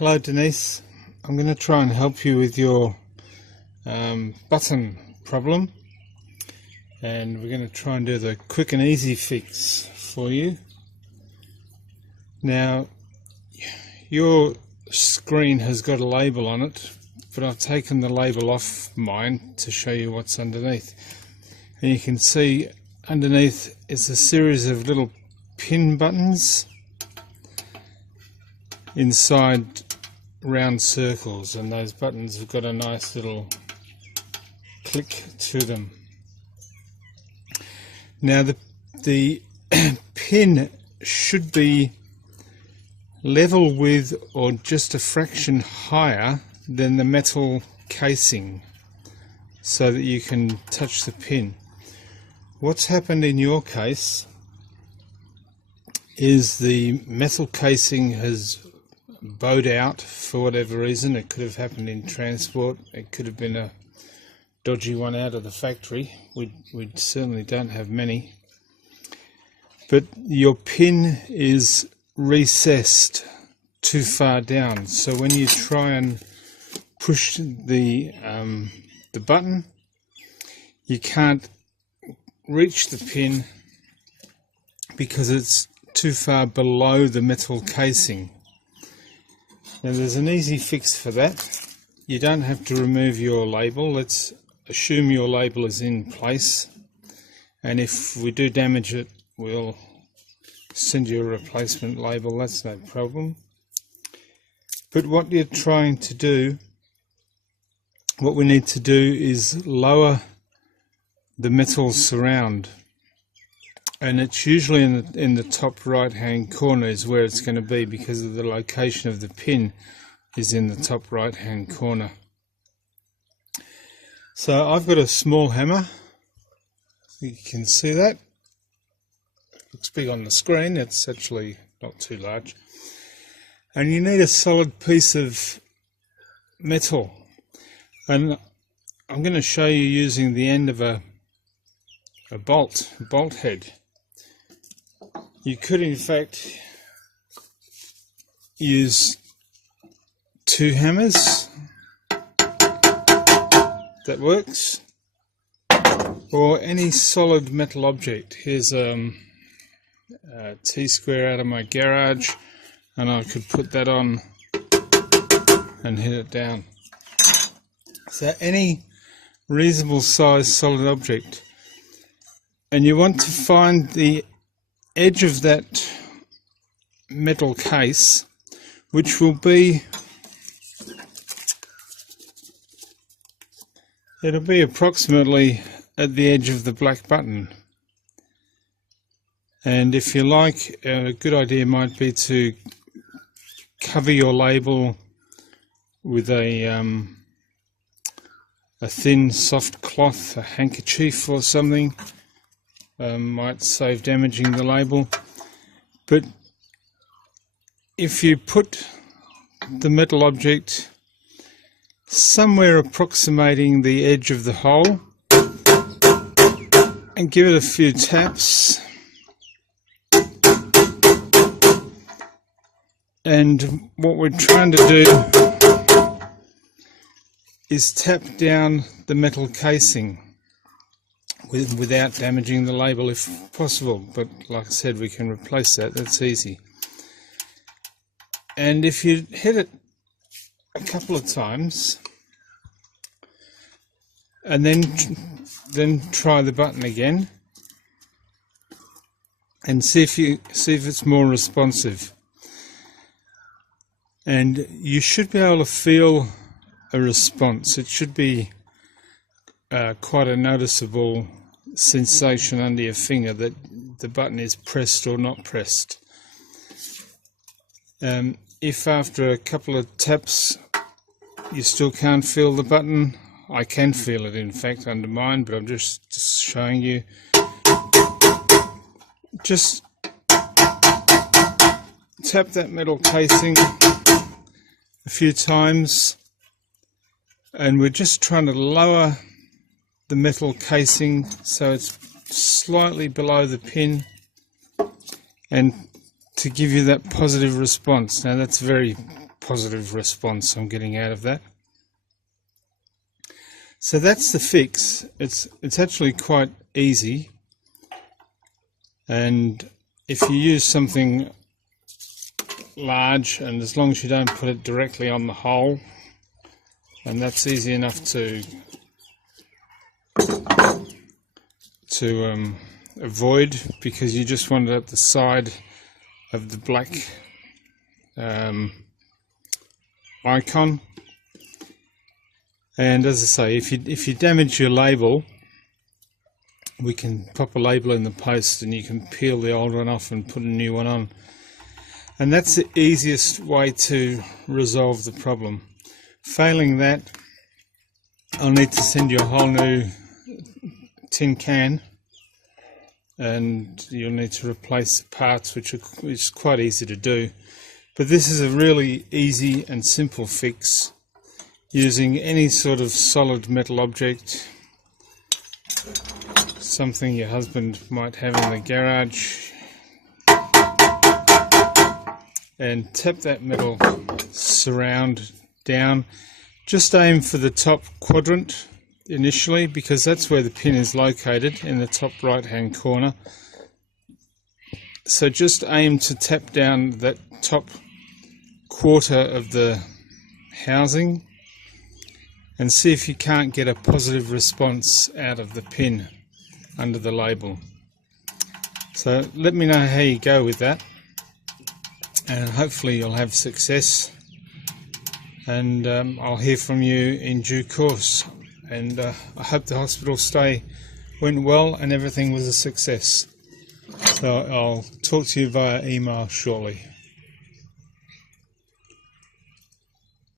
Hello Denise, I'm going to try and help you with your button problem, and we're going to try and do the quick and easy fix for you. Now your screen has got a label on it, but I've taken the label off mine to show you what's underneath, and you can see underneath is a series of little pin buttons inside round circles, and those buttons have got a nice little click to them. Now the pin should be level with or just a fraction higher than the metal casing so that you can touch the pin. What's happened in your case is the metal casing has bowed out for whatever reason. It could have happened in transport, it could have been a dodgy one out of the factory. We certainly don't have many, but your pin is recessed too far down, so when you try and push the button, you can't reach the pin because it's too far below the metal casing. Now there's an easy fix for that. You don't have to remove your label. Let's assume your label is in place, and if we do damage it, we'll send you a replacement label. That's no problem. But what you're trying to do, what we need to do is lower the metal surround, and it's usually in the top right hand corner is where it's going to be, because of the location of the pin is in the top right hand corner. So I've got a small hammer, you can see that, looks big on the screen, it's actually not too large, and you need a solid piece of metal, and I'm going to show you using the end of a bolt head. You could in fact use two hammers, that works, or any solid metal object. Here's a T-square out of my garage, and I could put that on and hit it down. So any reasonable size solid object, and you want to find the edge of that metal case, which will be, it'll be approximately at the edge of the black button. And if you like, a good idea might be to cover your label with a thin soft cloth, a handkerchief or something. Might save damaging the label. But if you put the metal object somewhere approximating the edge of the hole and give it a few taps, and what we're trying to do is tap down the metal casing without damaging the label if possible, but like I said, we can replace that, that's easy. And if you hit it a couple of times and then try the button again and see if it's more responsive, and you should be able to feel a response. It should be quite a noticeable sensation under your finger that the button is pressed or not pressed. If after a couple of taps you still can't feel the button, I can feel it in fact under mine, but I'm just showing you. Just tap that metal casing a few times, and we're just trying to lower the metal casing so it's slightly below the pin, and to give you that positive response. Now that's very positive response I'm getting out of that. So that's the fix. It's actually quite easy, and if you use something large, and as long as you don't put it directly on the hole, and that's easy enough to avoid, because you just want it at the side of the black icon. And as I say, if you damage your label, we can pop a label in the post and you can peel the old one off and put a new one on. And that's the easiest way to resolve the problem. Failing that, I'll need to send you a whole new tin can, and you'll need to replace the parts, which is quite easy to do. But this is a really easy and simple fix using any sort of solid metal object, something your husband might have in the garage, and tap that metal surround down. Just aim for the top quadrant initially, because that's where the pin is located, in the top right hand corner. So just aim to tap down that top quarter of the housing and see if you can't get a positive response out of the pin under the label. So let me know how you go with that, and hopefully you'll have success, and I'll hear from you in due course. And I hope the hospital stay went well and everything was a success. So I'll talk to you via email shortly.